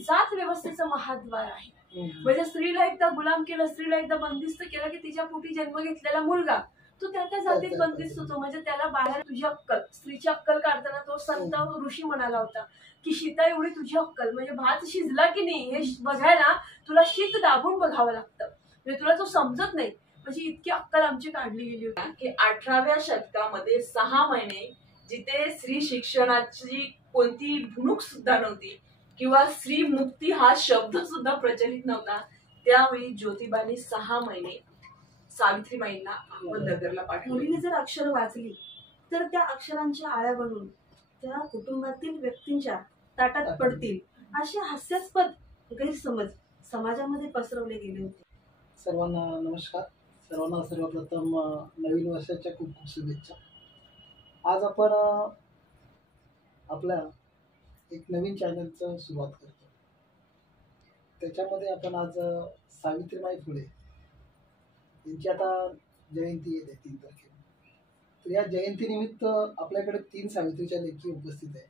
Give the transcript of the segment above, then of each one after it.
जात व्यवस्थेचं महाद्वार आहे. म्हणजे स्त्रीला एकदा गुलाम केलं, स्त्रीला एकदा बंदिस्त केलं की तिच्या पोटी जन्म घेतलेला मुलगा तो त्या जातीत बंदिस्त होतो. म्हणजे त्याला बाहेर तुझी अक्कल, स्त्रीची अक्कल काढताना तो संत ऋषी म्हणाला होता की सीता एवढी तुझी अक्कल, म्हणजे भात शिजला की नाही हे बघायला तुला शीत दाबून बघावं लागतं, म्हणजे तुला तो समजत नाही. म्हणजे इतकी अक्कल आमची काढली गेली होती की 18व्या शतकामध्ये 6 महिने जिथे स्त्री शिक्षणाची कोणती भुणूक सुद्धा नव्हती किंवा स्त्री मुक्ती हा शब्द सुद्धा प्रचलित नव्हता, त्यावेळी ज्योतिबाने 6 महिने सावित्रीबाईंना अहमदनगरला पाठवले. मुलीने जर अक्षर वाचली तर त्या अक्षरांच्या आळ्या बनून त्या कुटुंबातील व्यक्तींच्या ताटात पडतील असे हास्यास्पद गैरसमज समाजामध्ये पसरवले गेले होते. सर्वांना नमस्कार. सर्वांना सर्वप्रथम नवीन वर्षाच्या खूप खूप शुभेच्छा. आज आपण आपल्या एक नवीन चॅनलचं सुरुवात करतो. त्याच्यामध्ये आपण आज सावित्रीबाई फुले यांची आता जयंती येते 3 तारखेला. तर या जयंतीनिमित्त आपल्याकडे 3 सावित्रीच्या लेखी उपस्थित आहे.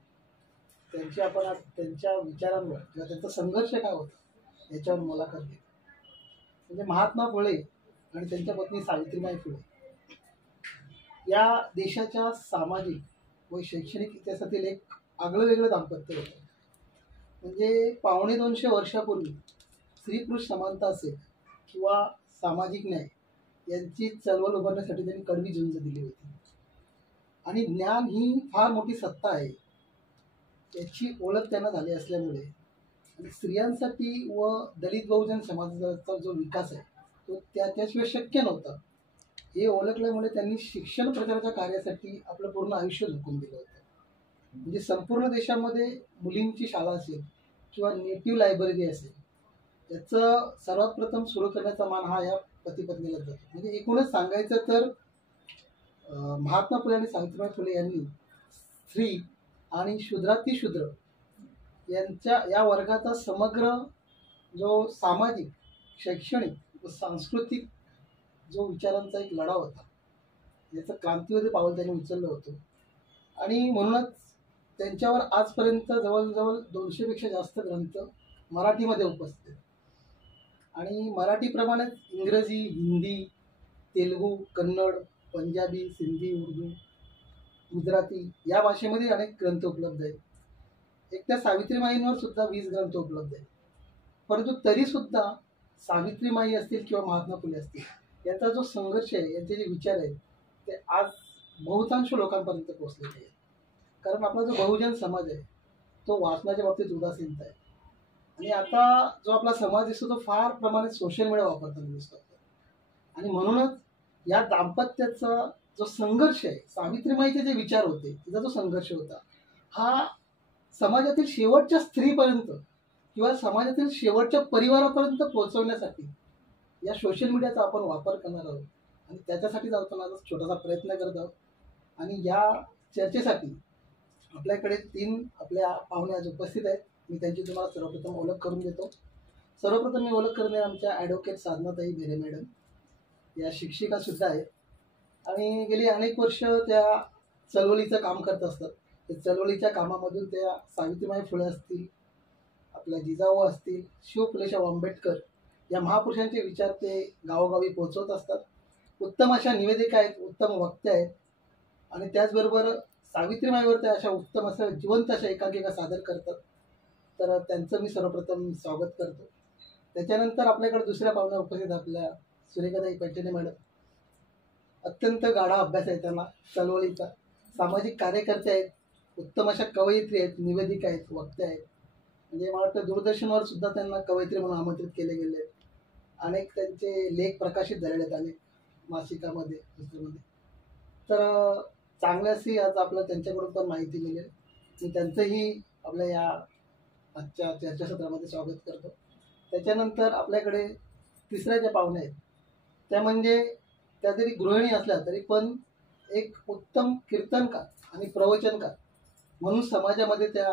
त्यांची आपण आज त्यांच्या विचारांवर किंवा त्यांचा संघर्ष काय होता याच्यावर मुलाखत घेतो. म्हणजे महात्मा फुले आणि त्यांच्या पत्नी सावित्रीबाई फुले या देशाच्या सामाजिक व शैक्षणिक इतिहासातील एक आगळं वेगळं दाम्पत्य होतं. म्हणजे 250 वर्षापूर्वी स्त्री पुरुष समानता असेल किंवा सामाजिक न्याय यांची चळवळ उभारण्यासाठी त्यांनी कडवी झुंज दिली होती. आणि ज्ञान ही फार मोठी सत्ता आहे याची ओळख त्यांना झाली असल्यामुळे आणि स्त्रियांसाठी व दलित बहुजन समाजाचा जो विकास आहे तो त्याशिवाय शक्य नव्हता हे ओळखल्यामुळे त्यांनी शिक्षण प्रचाराच्या कार्यासाठी आपलं पूर्ण आयुष्य झोकून दिलं होतं. म्हणजे संपूर्ण देशामध्ये मुलींची शाळा असेल किंवा नेटिव्ह लायब्ररी असेल याचं सर्वात प्रथम सुरू करण्याचा मान हा या पती पत्नीला जातो. म्हणजे एकूणच सांगायचं तर महात्मा फुले आणि सावित्रीबाई फुले यांनी स्त्री आणि शूद्रातिशूद्र यांच्या या वर्गाचा समग्र जो सामाजिक शैक्षणिक व सांस्कृतिक जो विचारांचा एक लढा होता याचं क्रांतिवादी पाऊल त्यांनी उचललं होतं. आणि म्हणूनच त्यांच्यावर आजपर्यंत जवळजवळ 200 पेक्षा जास्त ग्रंथ मराठीमध्ये उपस्थित आहेत. आणि मराठीप्रमाणेच इंग्रजी, हिंदी, तेलुगू, कन्नड, पंजाबी, सिंधी, उर्दू, गुजराती या भाषेमध्ये अनेक ग्रंथ उपलब्ध आहेत. एक त्या सावित्रीमाईंवर सुद्धा 20 ग्रंथ उपलब्ध आहेत. परंतु तरीसुद्धा सावित्रीमाई असतील किंवा महात्मा फुले असतील यांचा जो संघर्ष आहे, यांचे जे विचार आहेत ते आज बहुतांश लोकांपर्यंत पोहोचलेले आहेत. कारण आपला जो बहुजन समाज आहे तो वाचनाच्या बाबतीत उदासीनता आहे. आणि आता जो आपला समाज दिसतो तो फार प्रमाणात सोशल मीडिया वापरताना दिसतो. आणि म्हणूनच या दाम्पत्याचा जो संघर्ष आहे, सावित्रीमाईचे जे विचार होते तिचा जो संघर्ष होता हा समाजातील शेवटच्या स्त्रीपर्यंत किंवा समाजातील शेवटच्या परिवारापर्यंत पोहोचवण्यासाठी या सोशल मीडियाचा आपण वापर करणार आहोत. आणि त्याच्यासाठीच आपण आज छोटासा प्रयत्न करत आहोत. आणि या चर्चेसाठी आपल्याकडे 3 आपल्या पाहुणे आज उपस्थित आहेत. मी त्यांची तुम्हाला सर्वप्रथम ओळख करून देतो. सर्वप्रथम मी ओळख करून आमच्या ॲडव्होकेट साधनाताई भेरे मॅडम या शिक्षिकासुद्धा आहेत आणि गेली अनेक वर्ष त्या चळवळीचं काम करत असतात. त्या चळवळीच्या कामामधून त्या सावित्रीबाई फुले असतील, आपल्या जिजाऊ असतील, शिव फुलेशाह आंबेडकर या महापुरुषांचे विचार ते गावोगावी पोहोचवत असतात. उत्तम अशा निवेदिका आहेत, उत्तम वक्त्या आहेत आणि त्याचबरोबर सावित्रीबाईवर त्या अशा उत्तम अशा जिवंत अशा एकांकिका सादर करतात. तर त्यांचं मी सर्वप्रथम स्वागत करतो. त्याच्यानंतर आपल्याकडे दुसऱ्या पाहुण्या उपस्थित आपल्या सुरेखाताई पैठणे मॅडम. अत्यंत गाढा अभ्यास आहे त्यांना चळवळीचा, सामाजिक कार्यकर्ते आहेत, उत्तम अशा कवयित्री आहेत, निवेदिका आहेत, वक्त्या आहेत. म्हणजे मला वाटतं दूरदर्शनवर सुद्धा त्यांना कवयित्री म्हणून आमंत्रित केले गेले आहेत. अनेक त्यांचे लेख प्रकाशित झालेले आहेत अनेक मासिकामध्ये, पुस्तकामध्ये. तर चांगल्याशी आज आपल्याला त्यांच्याकडून पण माहिती मिळेल. मी त्यांचंही आपल्या या आजच्या चर्चासत्रामध्ये स्वागत करतो. त्याच्यानंतर आपल्याकडे तिसऱ्या ज्या पाहुण्या आहेत त्या म्हणजे त्या जरी गृहिणी असल्या तरी पण एक उत्तम कीर्तनकार आणि प्रवचनकार म्हणून समाजामध्ये त्या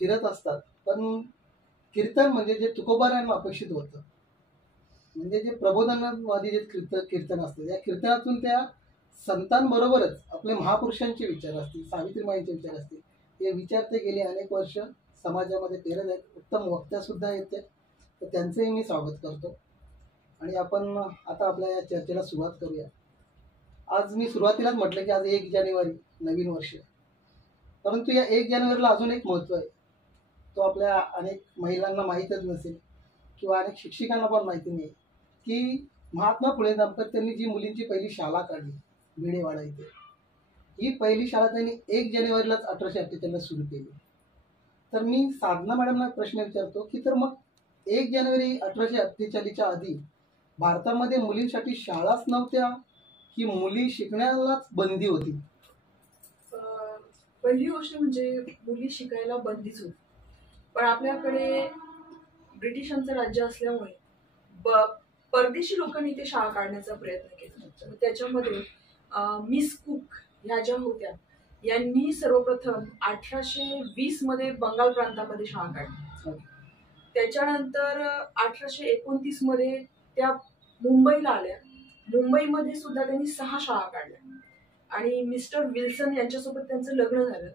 फिरत असतात. पण कीर्तन म्हणजे जे तुकोबारांना अपेक्षित होतं, म्हणजे जे प्रबोधनवादी जे कीर्तन असतं या कीर्तनातून त्या संतांबरोबरच आपले महापुरुषांचे विचार असतील, सावित्रीमाईंचे विचार असतील, हे विचार ते गेली अनेक वर्ष समाजामध्ये पेरत आहेत, उत्तम वक्त्या सुद्धा येते, तर त्यांचंही मी स्वागत करतो. आणि आपण आता आपल्या या चर्चेला सुरुवात करूया. आज मी सुरुवातीलाच म्हटलं की आज 1 जानेवारी नवीन वर्ष, परंतु या 1 जानेवारीला अजून एक महत्त्व आहे. तो आपल्या अनेक महिलांना माहीतच नसेल किंवा अनेक शिक्षिकांना पण माहिती नाही की महात्मा फुले दाम्पत्यांनी जी मुलींची पहिली शाळा काढली भिडेवाडा इथे, ही पहिली शाळा त्यांनी 1 जानेवारीलाच 1848ला सुरू केली. तर मी साधना मॅडमला प्रश्न विचारतो की तर मग 1 जानेवारी 1848च्या आधी भारतामध्ये मुलींसाठी शाळाच नव्हत्या की मुली शिकण्यालाच बंदी होती? पहिली गोष्ट म्हणजे मुली शिकायला बंदीच होती, पण आपल्याकडे ब्रिटिशांचं राज्य असल्यामुळे परदेशी लोकांनी इथे शाळा काढण्याचा प्रयत्न केला. त्याच्यामध्ये मिस कुक ह्या ज्या होत्या यांनी सर्वप्रथम 1820 मध्ये बंगाल प्रांतामध्ये शाळा काढली. त्याच्यानंतर 1829 मध्ये त्या मुंबईला आल्या. मुंबईमध्ये सुद्धा त्यांनी 6 शाळा काढल्या आणि मिस्टर विल्सन यांच्यासोबत त्यांचं लग्न झालं.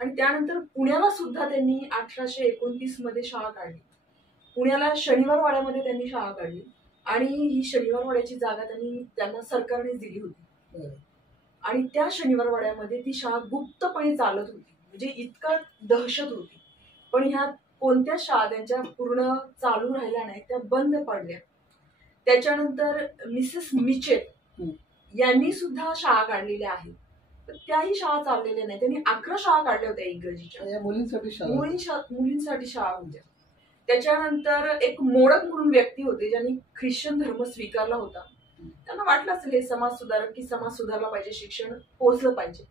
आणि त्यानंतर पुण्याला सुद्धा त्यांनी 1829 मध्ये शाळा काढली. पुण्याला शनिवार वाड्यामध्ये त्यांनी शाळा काढली आणि ही शनिवार वाड्याची जागा त्यांना सरकारनेच दिली होती. आणि त्या शनिवार वाड्यामध्ये ती शाळा गुप्तपणे चालत होती, म्हणजे इतका दहशत होती. पण ह्या कोणत्या शाळा त्यांच्या पूर्ण चालू राहिल्या नाही, त्या बंद पडल्या. त्याच्यानंतर मिसेस मिचेल यांनी सुद्धा शाळा काढलेल्या आहेत, पण त्याही शाळा चाललेल्या नाही. त्यांनी 11 शाळा काढल्या होत्या इंग्रजीच्या, मुलींसाठी शाळा होत्या. त्याच्यानंतर एक मोडक म्हणून व्यक्ती होते ज्यांनी ख्रिश्चन धर्म स्वीकारला होता. त्यांना वाटलं असेल हे समाज सुधारक की समाज सुधारला पाहिजे, शिक्षण पोहोचलं पाहिजे.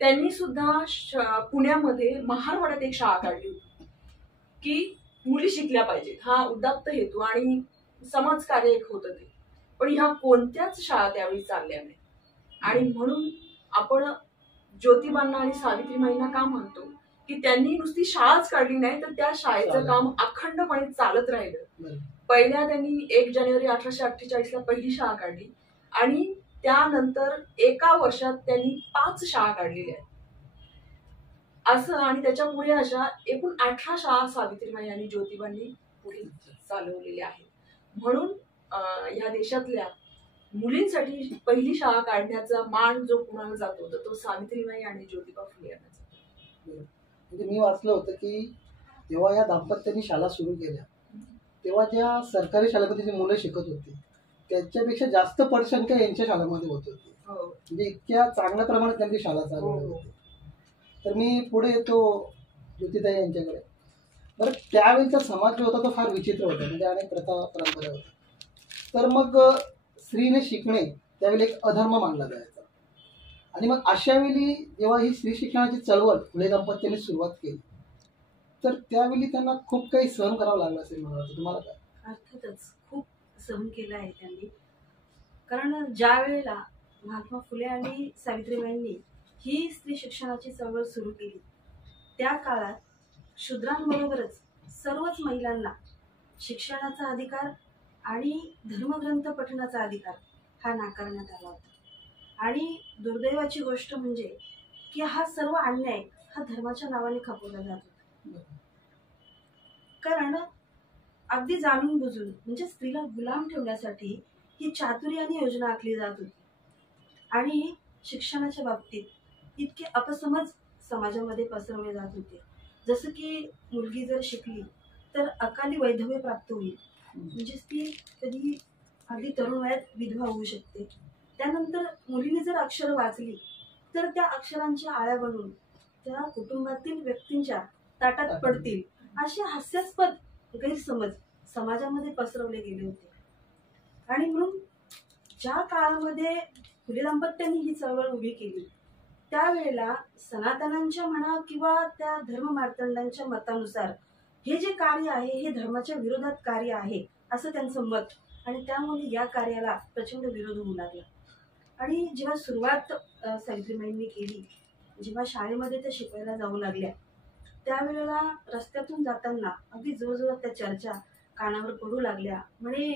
त्यांनी सुद्धा पुण्यामध्ये महारवाड्यात एक शाळा काढली होती की मुली शिकल्या पाहिजेत, हा उदात्त हेतू आणि समाजकार्य एक होतं ते. पण ह्या कोणत्याच शाळा त्यावेळी चालल्या नाही. आणि म्हणून आपण ज्योतिबांना आणि सावित्रीबाईंना का म्हणतो की त्यांनी नुसती शाळाच काढली नाही, तर त्या शाळेचं काम अखंडपणे चालत राहिलं. पहिल्या त्यांनी 1 जानेवारी 1848ला पहिली शाळा काढली आणि त्यानंतर एका वर्षात त्यांनी 5 शाळा काढलेल्या आहेत असं. आणि त्याच्यामुळे अशा एकूण 18 शाळा सावित्रीबाई आणि ज्योतिबांनी पुढे चालवलेल्या आहेत. म्हणून या देशातल्या मुलींसाठी पहिली शाळा काढण्याचा मान जो कुणाला जात होता तो सावित्रीबाई आणि ज्योतिबा फुले यांना जातो. म्हणजे मी वाचलं होतं की तेव्हा या दाम्पत्यांनी शाळा सुरू केल्या तेव्हा ज्या सरकारी शाळेमध्ये जी मुलं शिकत होती त्याच्यापेक्षा जास्त पटसंख्या यांच्या शाळेमध्ये होत होती. म्हणजे इतक्या चांगल्या प्रमाणात त्यांची शाळा चालवली होती. तर मी पुढे येतो ज्योतिताई यांच्याकडे. बरं, त्यावेळीचा समाज जो होता तो फार विचित्र होता, म्हणजे अनेक प्रथा परंपरा होत्या. तर मग स्त्रीने शिकणे त्यावेळी एक अधर्म मानला जायचा. आणि मग अशा वेळी जेव्हा ही स्त्री शिक्षणाची चळवळ फुले दाम्पत्यांनी सुरुवात केली तर त्यावेळी त्यांना खूप काही सहन करावं लागलं असेल मला वाटतं. तुम्हाला काय? अर्थातच खूप सहन केलं आहे त्यांनी. कारण ज्या वेळेला महात्मा फुले आणि सावित्रीबाईंनी ही स्त्री शिक्षणाची चळवळ सुरू केली त्या काळात शूद्रांबरोबरच सर्वच महिलांना शिक्षणाचा अधिकार आणि धर्मग्रंथ पठणाचा अधिकार हा नाकारण्यात आला होता. आणि दुर्दैवाची गोष्ट म्हणजे की हा सर्व अन्याय हा धर्माच्या नावाने खपवला जात होता. कारण अगदी जाणून बुजून म्हणजे स्त्रीला गुलाम ठेवण्यासाठी ही चातुर्याने योजना आखली जात होती. आणि शिक्षणाच्या बाबतीत इतके अपसमज समाजामध्ये पसरवले जात होते, जसं की मुलगी जर शिकली तर अकाली वैधव्य प्राप्त होईल, म्हणजे ती कधी अगदी तरुण वयात विधवा होऊ शकते. त्यानंतर मुलीने जर अक्षर वाचली तर त्या अक्षरांच्या आळ्या बनून त्या कुटुंबातील व्यक्तींच्या ताटात पडतील, असे हास्यास्पद गैरसमज समाजामध्ये पसरवले गेले होते. आणि म्हणून ज्या काळामध्ये फुले दाम्पत्यांनी ही चळवळ उभी केली त्यावेळेला सनातनांच्या म्हणा किंवा त्या धर्ममार्तंडांच्या मतानुसार हे जे कार्य आहे हे धर्माच्या विरोधात कार्य आहे असं त्यांचं मत. आणि त्यामुळे या कार्याला प्रचंड विरोध होऊ लागला. आणि जेव्हा सुरुवात सावित्रीबाईंनी केली, जेव्हा शाळेमध्ये त्या शिकवायला जाऊ लागल्या त्यावेळेला रस्त्यातून जाताना अगदी जोरजोरात त्या चर्चा कानावर पडू लागल्या. म्हणे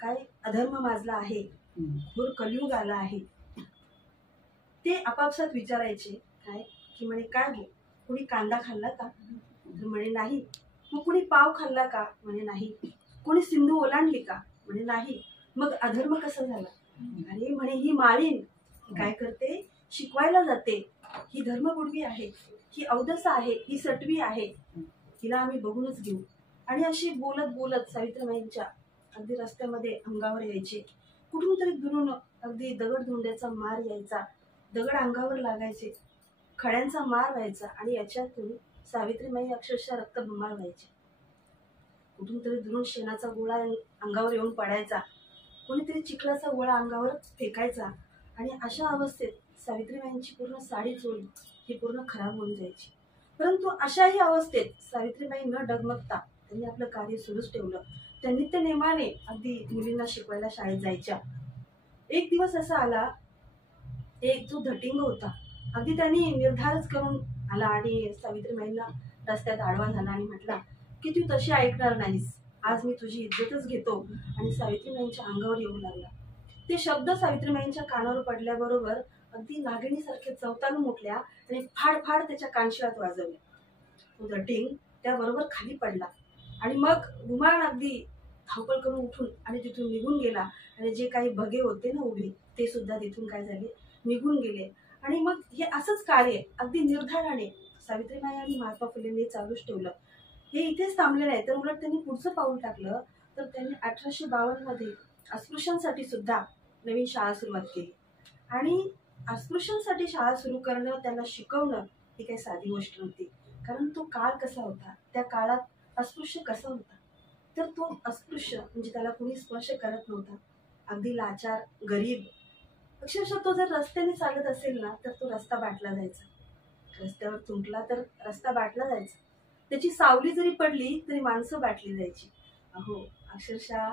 काय अधर्म माजला आहे, घोर कलियुग आला आहे. ते आपापसात विचारायचे काय की म्हणे काय हो, कोणी कांदा खाल्ला का, तर म्हणे नाही. मग कोणी पाव खाल्ला का? म्हणे नाही. कोणी सिंधू ओलांडली का? म्हणे नाही. मग अधर्म कसा झाला? अरे म्हणे ही माळीन काय करते, शिकवायला जाते, ही धर्मगुडवी आहे, ही अवदसा आहे, ही सटवी आहे, हिला आम्ही बघूनच घेऊ. आणि अशी बोलत बोलत सावित्रीबाईंच्या अगदी रस्त्यामध्ये अंगावर यायचे. कुठून तरी दुरून अगदी दगडधोंड्याचा मार यायचा, दगड अंगावर लागायचे, खड्यांचा मार व्हायचा आणि याच्यातून सावित्रीबाई अक्षरशः रक्तबंबाळ व्हायचे. कुठून तरी दुरून शेणाचा गोळा अंगावर येऊन पडायचा, कोणीतरी चिखलाचा गोळा अंगावर फेकायचा आणि अशा अवस्थेत सावित्रीबाईंची पूर्ण साडी चोळी ही पूर्ण खराब होऊन जायची. परंतु अशाही अवस्थेत सावित्रीबाई न डगमगता त्यांनी आपलं कार्य सुरूच ठेवलं. त्यांनी त्या नेमाने अगदी मुलींना शिकवायला शाळेत जायच्या. एक दिवस असा आला, एक जो धटिंग होता अगदी त्यांनी निर्धारच करून आला आणि सावित्रीबाईंना रस्त्यात आडवा झाला आणि म्हटला की तू तशी ऐकणार नाहीस, आज मी तुझी इज्जतच घेतो. आणि सावित्रीबाईंच्या अंगावर येऊ लागला. ते शब्द सावित्रीबाईंच्या कानावर पडल्याबरोबर अगदी नागिणीसारखे चवताळून उठल्या आणि फाड फाड त्याच्या कानशिळात वाजवल्या. तो धटिंग त्याबरोबर खाली पडला आणि मग गुमान अगदी धावपळ करून उठून आणि तिथून निघून गेला. आणि जे काही भगे होते ना उभे, ते सुद्धा तिथून काय झाले, निघून गेले. आणि मग हे असंच कार्य अगदी निर्धाराने सावित्रीबाई आणि महात्मा फुलेंनी चालूच ठेवलं. हे इथेच थांबले नाही, तर उलट त्यांनी पुढचं पाऊल टाकलं. तर त्यांनी 1852 मध्ये अस्पृश्यांसाठी सुद्धा नवीन शाळा सुरुवात केली. आणि अस्पृश्यांसाठी शाळा सुरू करणं, त्यांना शिकवणं ही काही साधी गोष्ट नव्हती. कारण तो काळ कसा होता, त्या काळात अस्पृश्य कसा होता, तर तो अस्पृश्य म्हणजे त्याला कोणी स्पर्श करत नव्हता, अगदी लाचार, गरीब. अक्षरशः तो जर रस्त्याने चालत असेल ना, तर तो रस्ता बाटला जायचा. रस्त्यावर थुंकला तर रस्ता बाटला जायचा. त्याची सावली जरी पडली तरी माणसं बाटली जायची. अहो, अक्षरशः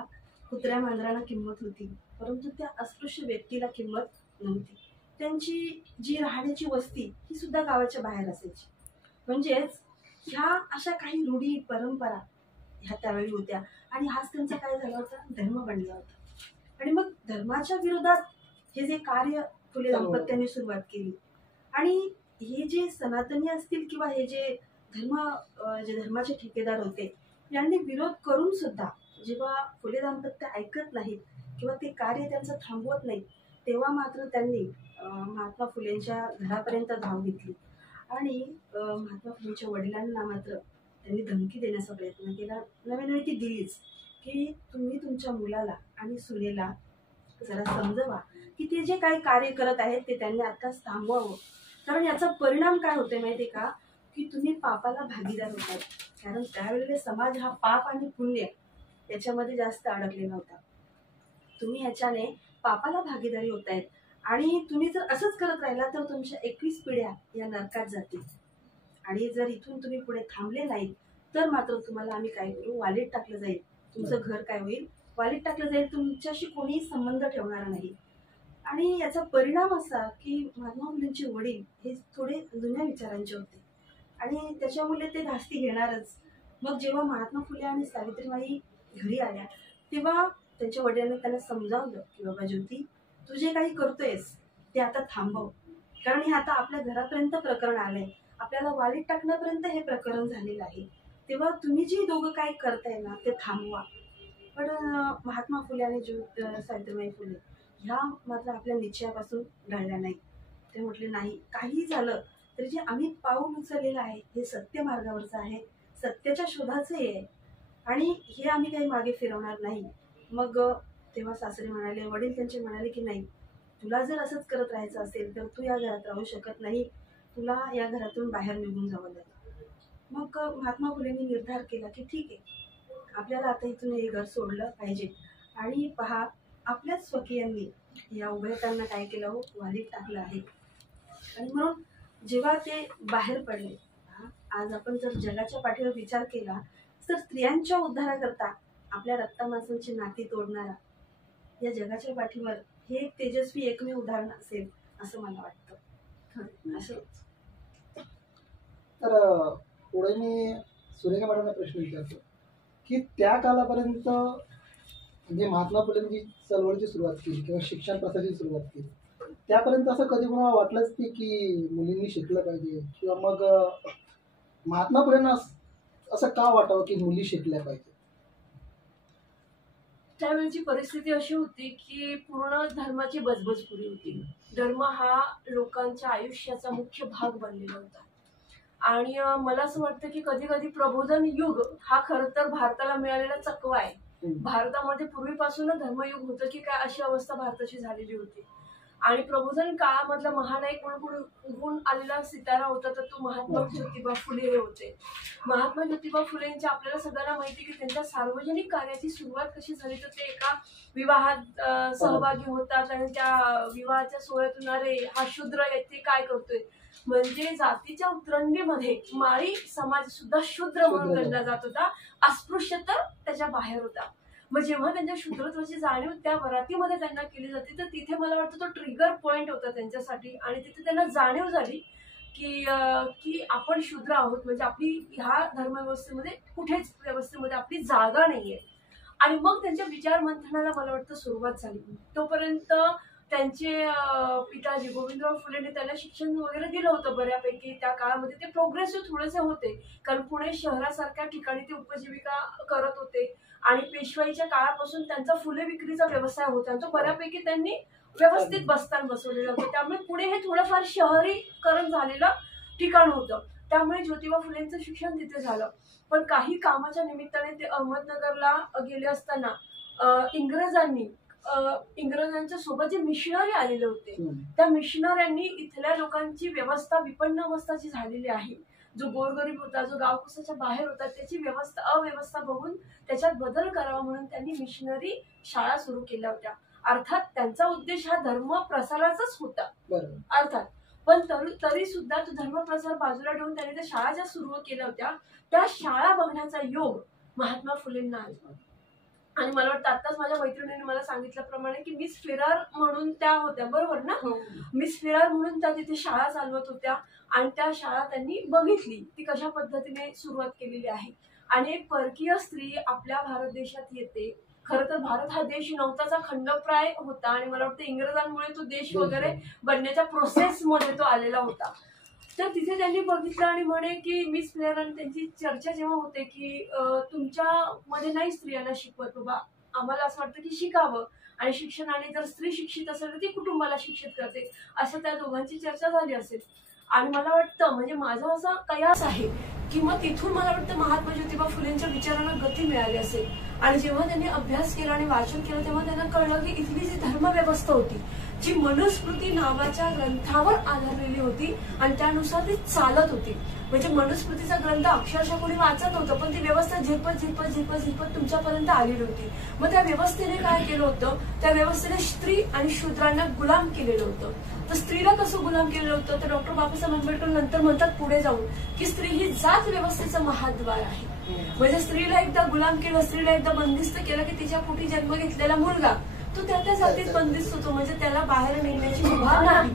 कुत्र्या मांजरांना किंमत होती, परंतु त्या अस्पृश्य व्यक्तीला किंमत नव्हती. त्यांची जी राहण्याची वस्ती ही सुद्धा गावाच्या बाहेर असायची. म्हणजेच ह्या अशा काही रूढी परंपरा ह्या त्यावेळी होत्या. आणि हाच त्यांचा काय झाला होता, धर्म बनला होता. आणि मग धर्माच्या विरोधात हे जे कार्य फुले दाम्पत्याने सुरुवात केली. आणि हे जे सनातनी असतील किंवा हे जे धर्माचे ठेकेदार होते, यांनी विरोध करून सुद्धा जेव्हा फुले दाम्पत्य ऐकत नाहीत किंवा ते कार्य त्यांचं थांबवत नाहीत, तेव्हा मात्र त्यांनी महात्मा फुलेंच्या घरापर्यंत धाव घेतली. आणि महात्मा फुलेंच्या वडिलांना मात्र त्यांनी धमकी देण्याचा प्रयत्न केला. नवी ती दिलीच की तुम्ही तुमच्या मुलाला आणि सुनेला जरा समजवा की ते जे काही कार्य करत आहेत ते त्यांनी आताच थांबवावं. कारण याचा परिणाम काय होतोय माहिती का, की तुम्ही पापाला भागीदार होतात. कारण त्यावेळेला समाज हा पाप आणि पुण्य याच्यामध्ये जास्त अडकलेला होता. तुम्ही याच्याने पापाला भागीदारी होतायत आणि तुम्ही जर असंच करत राहिला तर तुमच्या 21 पिढ्या या नरकात जातील. आणि जर इथून तुम्ही पुढे थांबले नाहीत तर मात्र तुम्हाला आम्ही काय करू, वालीत टाकलं जाईल. तुमचं घर काय होईल, वालीत टाकलं जाईल. तुमच्याशी कोणीही संबंध ठेवणार नाही. आणि याचा परिणाम असा की महात्मा फुलेंचे वडील हे थोडे जुन्या विचारांचे होते आणि त्याच्यामुळे ते धास्ती घेणारच. मग जेव्हा महात्मा फुले आणि सावित्रीबाई घरी आल्या तेव्हा त्यांच्या वडिलांनी त्यांना समजावलं की बाबा ज्योती, तू जे काही करतोयस ते आता थांबव. कारण हे आता आपल्या घरापर्यंत प्रकरण आलंय, आपल्याला वालीत टाकण्यापर्यंत हे प्रकरण झालेलं आहे. तेव्हा तुम्ही जे दोघं काय करताय ना ते थांबवा. पण महात्मा फुले आणि सावित्रीबाई फुले ह्या मात्र आपल्या निश्चयापासून ढळल्या नाही. ते म्हटले नाही, काही झालं तरी जे आम्ही पाऊल उचललेलं आहे हे सत्य मार्गावरचं आहे, सत्याच्या शोधाचं आहे आणि हे आम्ही काही मागे फिरवणार नाही. मग तेव्हा सासरे म्हणाले, वडील त्यांचे म्हणाले की नाही, तुला जर असंच करत राहायचं असेल तर तू या घरात राहू शकत नाही, तुला या घरातून बाहेर निघून जावं लागेल. मग महात्मा फुलेंनी निर्धार केला की ठीक आहे, आपल्याला आता इथून हे घर सोडलं पाहिजे. आणि पहा, आपल्याच स्वकीयांनी या उभयतांना काय केलं हो, वालीत टाकलं आहे. आणि म्हणून जेव्हा ते बाहेर पडले, आज आपण जर जगाच्या पाठीवर विचार केला तर स्त्रियांच्या उद्धाराकरता आपल्या रक्तमांसांची नाती तोडणारा या जगाच्या पाठीवर हे एक तेजस्वी एकमेव उदाहरण असेल असं मला वाटतं. असं तर पुढे मी सुरेखा मॅडमला प्रश्न विचारतो की त्या कालापर्यंत म्हणजे महात्मा फुलेंनी चळवळीची सुरुवात केली किंवा शिक्षण प्रसाराची सुरुवात केली, त्यापर्यंत असं कधी कोणाला वाटलंच नाही की मुलींनी शिकलं पाहिजे किंवा मग महात्मा फुलेंना असं का वाटावं की मुली शिकल्या पाहिजे? त्यावेळची परिस्थिती अशी होती की पूर्ण धर्माची बजबजपुरी होती. धर्म हा लोकांच्या आयुष्याचा मुख्य भाग बनलेला होता. आणि मला असं वाटतं की कधी कधी प्रबोधन युग हा खरं तर भारताला मिळालेला चकवा आहे. भारतामध्ये पूर्वीपासूनच धर्मयुग होतं की काय अशी अवस्था भारताची झालेली होती. आणि प्रबोधन काळामधला महानायक म्हणून उगवून आलेला सितारा होता तर तो महात्मा ज्योतिबा फुले हे होते. महात्मा ज्योतिबा फुलेंच्या आपल्याला सगळ्यांना माहिती की त्यांच्या सार्वजनिक कार्याची सुरुवात कशी झाली तर ते एका विवाहात सहभागी होतात आणि त्या विवाहाच्या सोहळ्यातून अरे हा शूद्र येथे काय करतोय, म्हणजे जातीच्या उतरंडीमध्ये माळी समाज सुद्धा शूद्र म्हणून गणला जात होता. अस्पृश्य तर त्याच्या बाहेर होता. मग जेव्हा त्यांच्या शूद्रत्वाची जाणीव त्या वरातीमध्ये त्यांना केली जाते तर तिथे मला वाटतं तो ट्रिगर पॉइंट होता त्यांच्यासाठी. आणि तिथे त्यांना जाणीव झाली की आपण शूद्र आहोत, म्हणजे आपली ह्या धर्मव्यवस्थेमध्ये कुठेच व्यवस्थेमध्ये आपली जागा नाहीये. आणि मग त्यांच्या विचार मंथनाला मला वाटतं सुरुवात झाली. तोपर्यंत त्यांचे पिताजी गोविंदराव फुलेंनी त्यांना शिक्षण वगैरे दिलं होतं बऱ्यापैकी. त्या काळामध्ये ते प्रोग्रेसिव्ह थोडेसे होते कारण पुणे शहरासारख्या ठिकाणी ते उपजीविका करत होते. आणि पेशवाईच्या काळापासून त्यांचा फुले विक्रीचा व्यवसाय होता आणि तो बऱ्यापैकी त्यांनी व्यवस्थित बस्तान बसवलेलं होतं. त्यामुळे पुणे हे थोडंफार शहरीकरण झालेलं ठिकाण होतं. त्यामुळे ज्योतिबा फुलेंचं शिक्षण तिथे झालं. पण काही कामाच्या निमित्ताने ते अहमदनगरला गेले असताना इंग्रजांच्या सोबत जे मिशनरी आलेले होते त्या मिशनऱ्यांनी इथल्या लोकांची व्यवस्था विपन्न अवस्था जी झालेली आहे, जो गोरगरीब होता, जो गावकुसाच्या बाहेर होता, त्याची अव्यवस्था बघून त्याच्यात बदल करावा म्हणून त्यांनी मिशनरी शाळा सुरू केल्या होत्या. अर्थात त्यांचा उद्देश हा धर्म प्रसाराचाच होता अर्थात, पण तरी सुद्धा तो धर्म प्रसार बाजूला ठेवून त्यांनी त्या शाळा ज्या सुरू केल्या होत्या त्या शाळा बघण्याचा योग महात्मा फुलेंना आला. आणि मला वाटतं आताच माझ्या मैत्रिणीने मला सांगितल्याप्रमाणे की मिस फिरार म्हणून त्या होत्या, बरोबर ना? मिस फिरार म्हणून त्या तिथे शाळा चालवत होत्या आणि त्या शाळा त्यांनी बघितली ती कशा पद्धतीने सुरुवात केलेली आहे. आणि एक परकीय स्त्री आपल्या भारत देशात येते. खरं तर भारत हा देश नव्हताचा खंडप्राय होता आणि मला वाटतं इंग्रजांमुळे तो देश वगैरे बनण्याच्या प्रोसेसमध्ये तो आलेला होता. तर तिथे त्यांनी बघितलं आणि म्हणे की मिस फिरार आणि त्यांची चर्चा जेव्हा होते की तुमच्यामध्ये नाही स्त्रियांना शिकवत बाबा, आम्हाला असं वाटतं की शिकावं आणि शिक्षणाने जर स्त्री शिक्षित असेल तर ती कुटुंबाला शिक्षित करते, असं त्या दोघांची चर्चा झाली असेल. आणि मला वाटतं म्हणजे माझा असा कयास आहे की मग तिथून मला वाटतं महात्मा ज्योतिबा फुलेंच्या विचारांना गती मिळाली असेल. आणि जेव्हा त्यांनी अभ्यास केला आणि वाचन केलं तेव्हा त्यांना कळलं की इथली जी धर्मव्यवस्था होती जी मनुस्मृती नावाच्या ग्रंथावर आधारलेली होती आणि त्यानुसार ती चालत होती. म्हणजे मनुस्मृतीचा ग्रंथ अक्षरशः कोणी वाचत होतं पण ती व्यवस्था झिरपत तुमच्यापर्यंत आलेली होती. मग त्या व्यवस्थेने काय केलं होतं, त्या व्यवस्थेने स्त्री आणि शूद्रांना गुलाम केलेलं होतं. तर स्त्रीला कसं गुलाम केलेलं होतं तर डॉक्टर बाबासाहेब आंबेडकर नंतर म्हणतात पुढे जाऊन की स्त्री ही जात व्यवस्थेचं महाद्वार आहे. म्हणजे स्त्रीला एकदा गुलाम केलं, स्त्रीला एकदा बंदिस्त केलं की तिच्या पोटी जन्म घेतलेला मुलगा तो त्या जातीत बंदिस्त होतो, म्हणजे त्याला बाहेर निघण्याची मुभा नाही.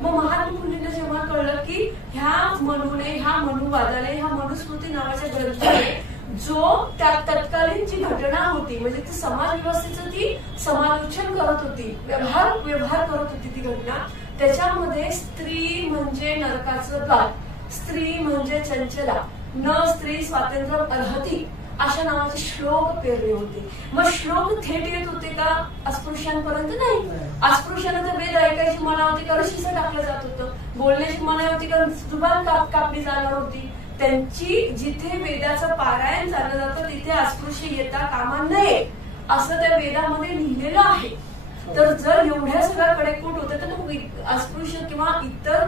मग महात्मा फुलेंना जेव्हा कळलं की ह्या मनुवादाने ह्या मनुस्मृती नावाच्या ग्रंथाने जो त्या तत्कालीन जी घटना होती म्हणजे ती समाज व्यवस्थेचं ती समालोचन करत होती, व्यवहार करत होती ती घटना, त्याच्यामध्ये स्त्री म्हणजे नरकाचं द्वार, स्त्री म्हणजे चंचला, न स्त्री स्वातंत्र्य अर्हती अशा नावाचे श्लोक पेरले होते. मग श्लोक थेट येत होते का अस्पृश्यांपर्यंत? नाही. अस्पृश्यांना तर वेद ऐकायची मना होती कारण शिसा टाकलं जात होतं, बोलण्याची मना होती कारण जुबान कापली जाणार होती. त्यांची जिथे वेदाचं पारायण झालं जातं तिथे अस्पृश्य येता कामा नये असं त्या वेदामध्ये लिहिलेलं आहे. तर जर एवढ्या सगळ्या कडेकोट होत्या तर अस्पृश्य किंवा इतर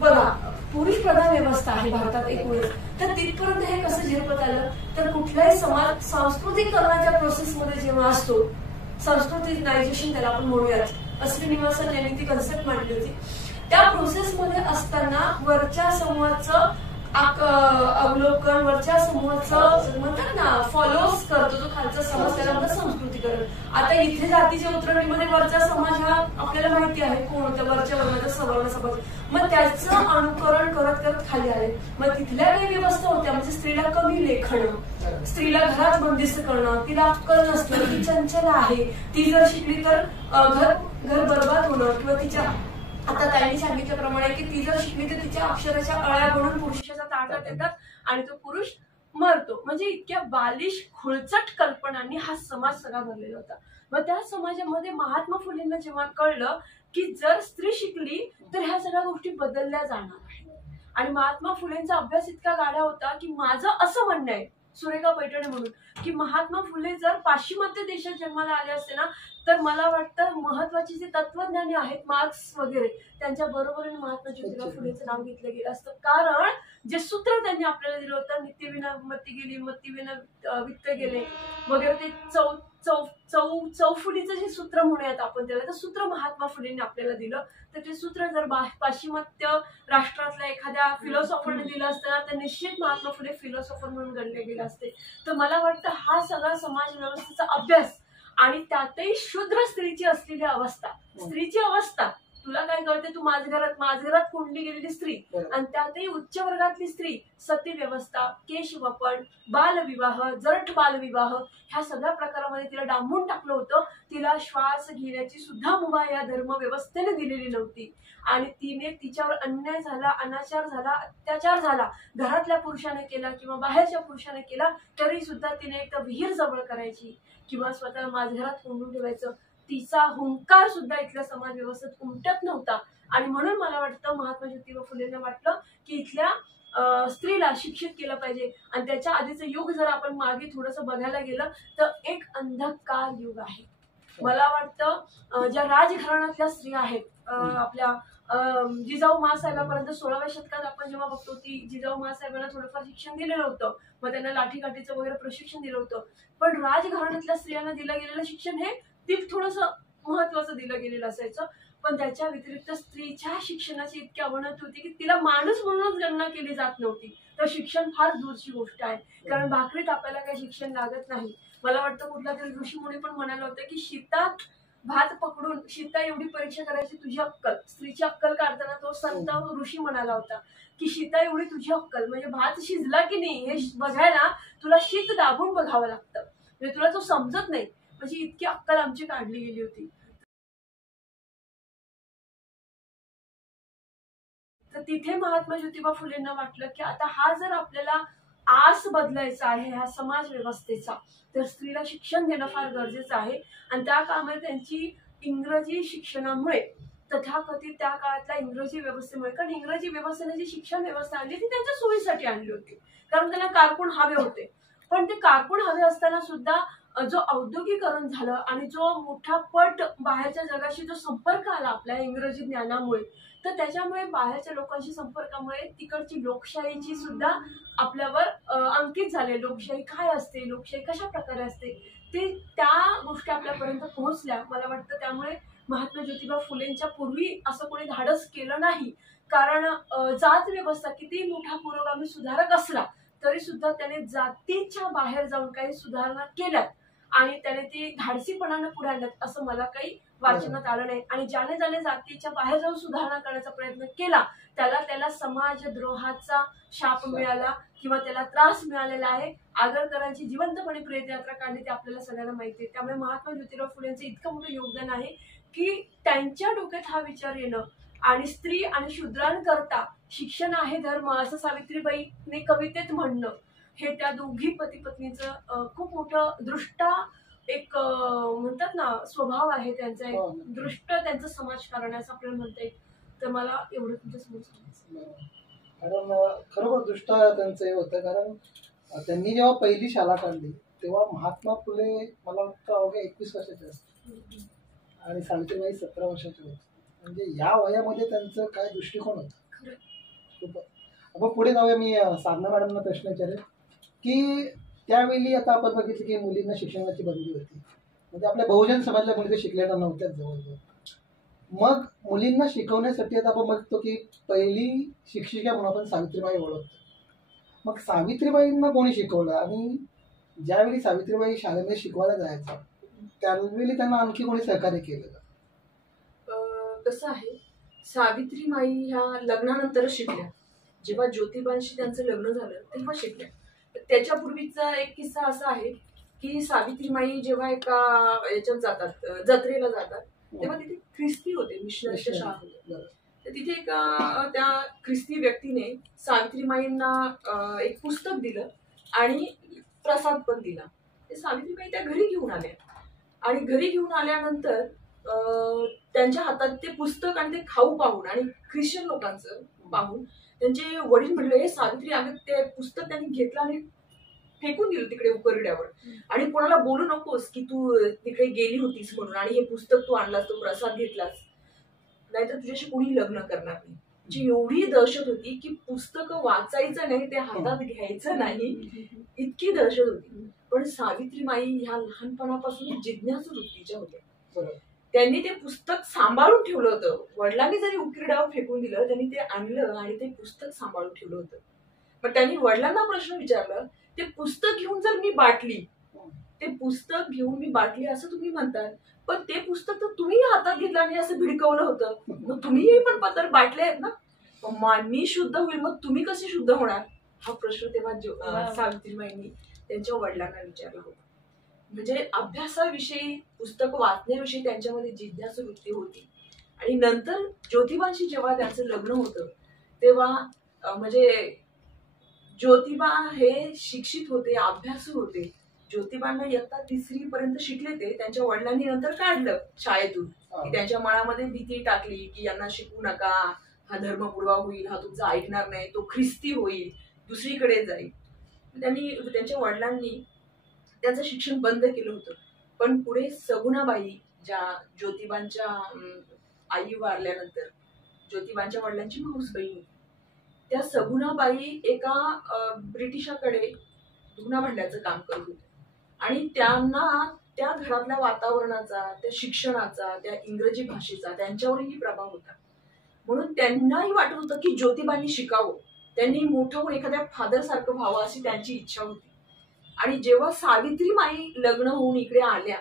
बघा पुरुष प्रधान व्यवस्था आहे भारतात एकूणच, तर तिथपर्यंत हे कसं झेपत आलं तर कुठल्याही समाज सांस्कृतिकरणाच्या प्रोसेसमध्ये जेव्हा असतो, सांस्कृतिकायझेशन त्याला आपण म्हणूयात, श्रीनिवासन यांनी ती कन्सेप्ट मांडली होती, त्या प्रोसेसमध्ये असताना वरच्या समूहाचं अवलोकन, वरच्या समूहाचं म्हणतात ना फॉलोअर्स करतो जो खालचा समाज, त्याला म्हणतात संस्कृतीकरण. आता इथे जातीच्या उतरंडीमध्ये वरचा समाज हा आपल्याला माहिती आहे कोण होतं, वरच्या वर्गाचा सवर्ण समाज, मग त्याचं अनुकरण करत करत खाली आले. मग तिथल्या काही व्यवस्था होत्या म्हणजे स्त्रीला कमी लेखणं, स्त्रीला घरात बंदिस्त करणं, तिला अक्कल नसणं, ती चंचल आहे, ती जर शिकली तर घर बरबाद होणं, किंवा तिच्या आता त्यांनी सांगितल्याप्रमाणे की ती जर शिकली तर तिच्या अक्षराच्या अळ्या बनून पुरुषाच्या ताटात येतात आणि तो पुरुष मरतो. म्हणजे इतक्या बालिश खुळचट कल्पनांनी हा समाज सगळा भरलेला होता. मग त्या समाजामध्ये महात्मा फुलेंना जेव्हा कळलं की जर स्त्री शिकली तर ह्या सगळ्या गोष्टी बदलल्या जाणार आहेत. आणि महात्मा फुलेंचा अभ्यास इतका गाढा होता की माझं असं म्हणणं आहे, सुरेखा पैठणे म्हणून, की महात्मा फुले जर पाश्चिमात्य देशात जन्माला आले असते ना तर मला वाटतं महत्वाची जे तत्वज्ञानी आहेत मार्क्स वगैरे त्यांच्या बरोबरीने महात्मा ज्योतिराव फुलेचं नाव घेतलं गेलं असतं. कारण जे सूत्र त्यांनी आपल्याला दिलं होतं, नित्यविना मती गेली, मतीविना वित्त गेले वगैरे, ते चौफुलीचं जे सूत्र म्हणूयात आपण त्याला, तर सूत्र महात्मा फुलेंनी आपल्याला दिलं. तर ते सूत्र जर पाश्चिमात्य राष्ट्रातल्या एखाद्या फिलॉसॉफरने दिलं असतं ना तर निश्चित महात्मा फुले फिलॉसॉफर म्हणून गणले गेले असते. तर मला वाटतं हा सगळा समाज व्यवस्थेचा अभ्यास आणि त्यातही शूद्र स्त्रीची असलेली अवस्था, स्त्रीची अवस्था तुला काय कळते, तू माझघरात कोंडली गेलेली स्त्री, आणि त्यातही उच्च वर्गातली स्त्री, सती व्यवस्था, केशवपण, बालविवाह, जरठ बालविवाह, ह्या सगळ्या प्रकारामध्ये तिला डांबून टाकलं होतं. तिला श्वास घेण्याची सुद्धा मुभा या धर्मव्यवस्थेने दिलेली नव्हती. आणि तिने तिच्यावर अन्याय झाला, अनाचार झाला, अत्याचार झाला, घरातल्या पुरुषाने केला किंवा बाहेरच्या पुरुषाने केला तरी सुद्धा तिने एक विहीर जवळ करायची किंवा स्वतःला माझघरात कोंडून ठेवायचं. तिचा हुंकार सुद्धा इथल्या समाज व्यवस्थेत उमटत नव्हता. आणि म्हणून मला वाटतं महात्मा ज्योतिबा फुलेंना वाटलं की इथल्या स्त्रीला शिक्षित केलं पाहिजे. आणि त्याच्या आधीचं युग जर आपण मागे थोडंसं बघायला गेलं तर एक अंधकार युग आहे. मला वाटतं ज्या राजघराण्यातल्या स्त्रिया आहेत, आपल्या जिजाऊ माँसाहेबांपर्यंत 16व्या शतकात आपण जेव्हा बघतो की जिजाऊ माँसाहेबांना थोडंफार शिक्षण दिलेलं होतं, मग त्यांना लाठीकाठीचं वगैरे प्रशिक्षण दिलं होतं. पण राजघराण्यातल्या स्त्रियांना दिलं गेलेलं शिक्षण हे थोडंसं महत्वाचं दिलं गेलेलं असायचं. पण त्याच्या व्यतिरिक्त स्त्रीच्या शिक्षणाची इतकी अवनती होती की तिला माणूस म्हणूनच गणना केली जात नव्हती. तर शिक्षण फार दूरची गोष्ट आहे, कारण भाकरी तापायला काही शिक्षण लागत नाही. मला वाटतं कुठला तरी ऋषीमुनी पण म्हणायला होतं की शीतात भात पकडून शीता एवढी परीक्षा करायची तुझी अक्कल, स्त्रीची अक्कल काढताना तो संत ऋषी म्हणाला होता की शीता एवढी तुझी अक्कल, म्हणजे भात शिजला की नाही हे बघायला तुला शीत दाबून बघावं लागतं, म्हणजे तुला तो समजत नाही, म्हणजे इतकी अक्कल आमची काढली गेली होती. तर तिथे महात्मा ज्योतिबा फुलेंना वाटलं की आता हा जर आपल्याला आस बदलायचा आहे ह्या समाज व्यवस्थेचा तर स्त्रीला शिक्षण देणं फार गरजेचं आहे. आणि त्या काळामध्ये त्यांची इंग्रजी शिक्षणामुळे, तथाकथित त्या काळातल्या इंग्रजी व्यवस्थेमुळे, कारण इंग्रजी व्यवस्थेने जी शिक्षण व्यवस्था आणली ती त्यांच्या सोयीसाठी आणली होती, कारण त्यांना कारकून हवे होते. पण ते कारकून हवे असताना सुद्धा जो औद्योगिकरण झालं आणि जो मोठा पट बाहेरच्या जगाशी जो संपर्क आला आपल्या इंग्रजी ज्ञानामुळे, तर त्याच्यामुळे बाहेरच्या लोकांशी संपर्कामुळे तिकडची लोकशाहीची सुद्धा आपल्यावर अंकित झाले. लोकशाही काय असते, लोकशाही कशा प्रकारे असते, ते त्या गोष्टी आपल्यापर्यंत पोहोचल्या. मला वाटतं त्यामुळे महात्मा ज्योतिबा फुलेंच्या पूर्वी असं कोणी धाडस केलं नाही, कारण जात व्यवस्था किती मोठा पुरोगामी सुधारक असला तरी सुद्धा त्याने जातीच्या बाहेर जाऊन काही सुधारणा केल्यात आणि त्याने ती धाडसीपणानं पुढे आणल्यात असं मला काही वाचनात आलं नाही. आणि ज्याने जातीच्या बाहेर जाऊन सुधारणा करण्याचा प्रयत्न केला त्याला समाजद्रोहाचा शाप मिळाला किंवा त्याला त्रास मिळालेला आहे. आगरकरांची जिवंतपणे प्रेतयात्रा काढली ते आपल्याला सगळ्यांना माहिती आहे. त्यामुळे महात्मा ज्योतिराव फुलेंचं इतकं मोठं योगदान आहे की त्यांच्या डोक्यात हा विचार येणं आणि स्त्री आणि शूद्रांकरता शिक्षण आहे धर्म असं सावित्रीबाईने कवितेत म्हणणं, हे त्या दोघी पती पत्नीचं खूप मोठं दृष्टा एक म्हणतात ना स्वभाव आहे त्यांचा, एक दृष्ट त्यांचं समाजकारण आहे असं आपल्याला म्हणता येईल. तर मला एवढं तुमच्या समोर सांगायचं. कारण खरोखर दृष्ट त्यांचं हे होतं, कारण त्यांनी जेव्हा पहिली शाळा काढली तेव्हा महात्मा फुले मला वाटतं अवघ्या 21 वर्षाचे असते आणि सावित्रीबाई 17 वर्षाचे होते. म्हणजे या वयामध्ये त्यांचं काय दृष्टिकोन होतं. खूप. आपण पुढे जाऊया. मी साधना मॅडमना प्रश्न विचारेल की त्यावेळी आता आपण बघितलं की मुलींना शिक्षणाची बंदी होती, म्हणजे आपल्या बहुजन समाजाला मुली शिकलेल्या नव्हत्याच जवळजवळ. मग मुलींना शिकवण्यासाठी आता आपण बघतो की पहिली शिक्षिका म्हणून आपण सावित्रीबाई ओळखतो. मग सावित्रीबाईंना कोणी शिकवलं आणि ज्यावेळी सावित्रीबाई शाळेमध्ये शिकवायला जायचं त्यावेळी त्यांना आणखी कोणी सहकार्य केलं? कसं आहे, सावित्रीबाई ह्या लग्नानंतरच शिकल्या. जेव्हा ज्योतिबांशी त्यांचं लग्न झालं तेव्हा शिकल्या. त्याच्यापूर्वीचा एक किस्सा असा आहे की सावित्रीबाई जेव्हा एका याच्यात जातात, जत्रेला जातात, तेव्हा तिथे ख्रिस्ती होते, मिशनरीच्या शाळा होत्या. तर तिथे एका त्या ख्रिस्ती व्यक्तीने सावित्रीबाईंना एक पुस्तक दिलं आणि प्रसाद पण दिला. ते सावित्रीबाई त्या घरी घेऊन आल्या आणि घरी घेऊन आल्यानंतर त्यांच्या हातात ते पुस्तक आणि ते खाऊ पाहून आणि ख्रिश्चन लोकांचं पाहून त्यांचे वडील म्हणले, हे सावित्री, अगं ते पुस्तक त्यांनी घेतलं आणि फेकून दिलं तिकडे उकरड्यावर आणि कोणाला बोलू नकोस की तू तिकडे गेली होतीस म्हणून आणि हे पुस्तक तू आणलास, तो प्रसाद घेतलास, नाहीतर तुझ्याशी कोणी लग्न करणार नाही. जी एवढी दहशत होती की पुस्तकं वाचायचं नाही, ते हातात घ्यायचं नाही, इतकी दहशत होती. पण सावित्रीबाई ह्या लहानपणापासून जिज्ञासू वृत्तीच्या होत्या. त्यांनी ते पुस्तक सांभाळून ठेवलं होतं. वडिलांनी जरी उकिरड्यावर फेकून दिलं, त्यांनी ते आणलं आणि ते पुस्तक सांभाळून ठेवलं होतं. पण त्यांनी वडिलांना प्रश्न विचारला, ते पुस्तक घेऊन जर मी बाटली, ते पुस्तक घेऊन मी बाटली असं तुम्ही म्हणतात, पण ते पुस्तक तर तुम्ही हातात घेतलं आणि असं भिडकवलं होतं, मग तुम्ही पण पत्र बाटले आहेत ना, मी शुद्ध होईल, मग तुम्ही कसे शुद्ध होणार? हा प्रश्न तेव्हा सावित्रीबाईंनी त्यांच्या वडिलांना विचारला होता. म्हणजे अभ्यासाविषयी, पुस्तक वाचण्याविषयी त्यांच्यामध्ये जिज्ञासू वृत्ती होती. आणि नंतर ज्योतिबांशी जेव्हा त्यांचं लग्न होतं तेव्हा म्हणजे ज्योतिबा हे शिक्षित होते, अभ्यासू होते. ज्योतिबांना इयत्ता 3री पर्यंत शिकले ते. त्यांच्या वडिलांनी नंतर काढलं शाळेतून, की त्यांच्या मनामध्ये भीती टाकली की यांना शिकवू नका, हा धर्मपुरवा होईल, हा तुमचा ऐकणार नाही, तो ख्रिस्ती होईल, दुसरीकडे जाईल. त्यांच्या वडिलांनी त्याचं शिक्षण बंद केलं होतं. पण पुढे सगुणाबाई, ज्या ज्योतिबांच्या आई वारल्यानंतर ज्योतिबांच्या वडिलांची माऊस बहीण होती, त्या सगुणाबाई एका ब्रिटिशाकडे धुना भांड्याचं काम करत होते आणि त्यांना त्या घरातल्या वातावरणाचा, त्या शिक्षणाचा, त्या इंग्रजी भाषेचा त्यांच्यावरही प्रभाव होता. म्हणून त्यांनाही वाटत होतं की ज्योतिबांनी शिकावं, त्यांनी मोठं होऊन एखाद्या फादर सारखं व्हावं अशी त्यांची इच्छा होती. आणि जेव्हा सावित्रीबाई लग्न होऊन इकडे आल्या,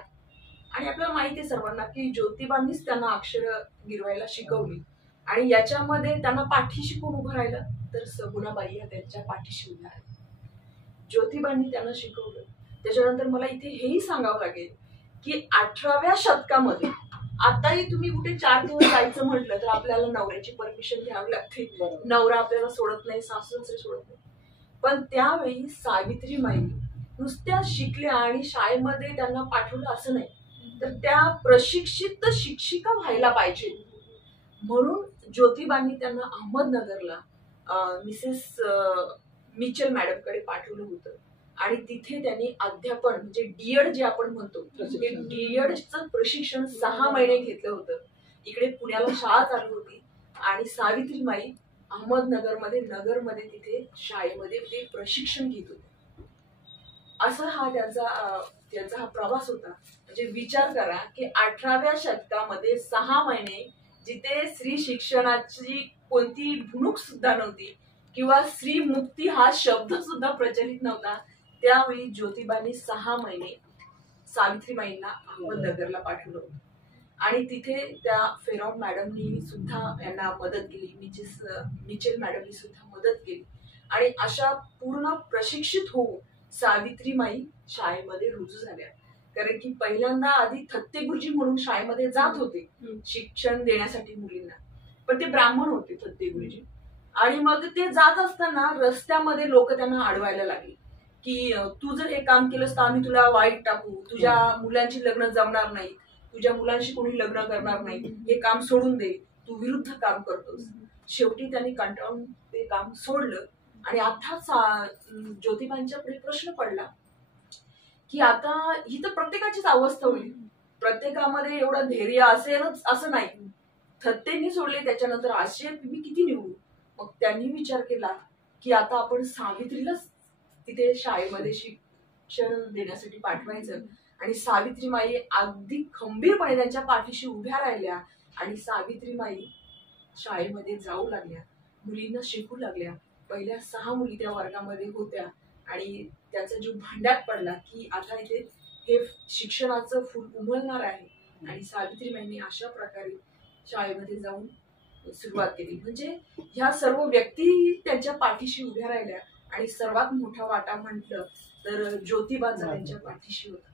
आणि आपल्याला माहिती आहे सर्वांना की ज्योतिबांनीच त्यांना अक्षर गिरवायला शिकवली आणि याच्यामध्ये त्यांना पाठीशी कोण उभं राहिलं तर सगुणाबाई या त्यांच्या पाठीशी उभ्या राहिल्या. ज्योतिबांनी त्यांना शिकवलं. त्याच्यानंतर मला इथे हेही सांगावं लागेल की 18व्या शतकामध्ये, आताही तुम्ही कुठे 4 दिवस जायचं म्हटलं तर आपल्याला नवऱ्याची परमिशन घ्यावी लागते. नवरा आपल्याला सोडत नाही, सासू सासरे सोडत नाही. पण त्यावेळी सावित्रीबाई नुसत्या शिकल्या आणि शाळेमध्ये त्यांना पाठवलं असं नाही, तर त्या प्रशिक्षित शिक्षिका व्हायला पाहिजे म्हणून ज्योतिबांनी त्यांना अहमदनगरला मिसेस मिचल मॅडमकडे पाठवलं होतं. आणि तिथे त्यांनी अध्यापन म्हणजे डीएड जे आपण म्हणतो, ते डीएडचं प्रशिक्षण 6 महिने घेतलं होतं. इकडे पुण्याला शाळा चालू होती आणि सावित्रीबाई अहमदनगरमध्ये, नगरमध्ये तिथे शाळेमध्ये ते प्रशिक्षण घेत होते. असा हा त्यांचा हा प्रवास होता. म्हणजे विचार करा की 18व्या शतकामध्ये 6 महिने जिथे स्त्री शिक्षणाची कोणती भुणूक सुद्धा नव्हती किंवा स्त्री मुक्ती हा शब्द सुद्धा प्रचलित नव्हता, त्यावेळी ज्योतिबांनी 6 महिने सावित्रीबाईंना अहमदनगरला पाठवलं होतं. आणि तिथे त्या फेरॉन मॅडमनी सुद्धा यांना मदत केली, मिचेल मॅडमनी सुद्धा मदत केली. आणि अशा पूर्ण प्रशिक्षित होऊन सावित्रीबाई शाळेमध्ये रुजू झाल्या. कारण की पहिल्यांदा आधी थत्ते गुरुजी म्हणून शाळेमध्ये जात होते शिक्षण देण्यासाठी मुलींना, पण ते ब्राह्मण होते थत्ते गुरुजी. आणि मग ते जात असताना रस्त्यामध्ये लोक त्यांना अडवायला लागले की तू जर हे काम केलंस तर आम्ही तुला वाईट टाकू, तुझ्या मुलांची लग्न जमणार नाही, तुझ्या मुलांशी कोणी लग्न करणार नाही, हे काम सोडून दे, तू विरुद्ध काम करतोस. शेवटी त्यांनी कंटाळून ते काम सोडलं. आणि आता ज्योतिबांच्या पुढे प्रश्न पडला की आता ही तर प्रत्येकाचीच अवस्था होईल, प्रत्येकामध्ये एवढं धैर्य असेलच असं नाही. थत्तेंनी सोडले, त्याच्यानंतर असे मी किती निवडू? मग त्यांनी विचार केला की आता आपण सावित्रीलाच तिथे शाळेमध्ये शिक्षण देण्यासाठी पाठवायचं. आणि सावित्रीबाई अगदी खंबीरपणे त्यांच्या पाठीशी उभ्या राहिल्या आणि सावित्रीबाई शाळेमध्ये जाऊ लागल्या, मुलींना शिकू लागल्या. पहिल्या 6 मुली त्या वर्गामध्ये होत्या आणि त्यांचा जीव भांड्यात पडला की आता इथे हे शिक्षणाचं फूल उमलणार आहे. आणि सावित्रीबाईंनी अशा प्रकारे शाळेमध्ये जाऊन सुरुवात केली. म्हणजे ह्या सर्व व्यक्ती त्यांच्या पाठीशी उभ्या राहिल्या आणि सर्वात मोठा वाटा म्हटलं तर ज्योतिबाचा त्यांच्या पाठीशी होता.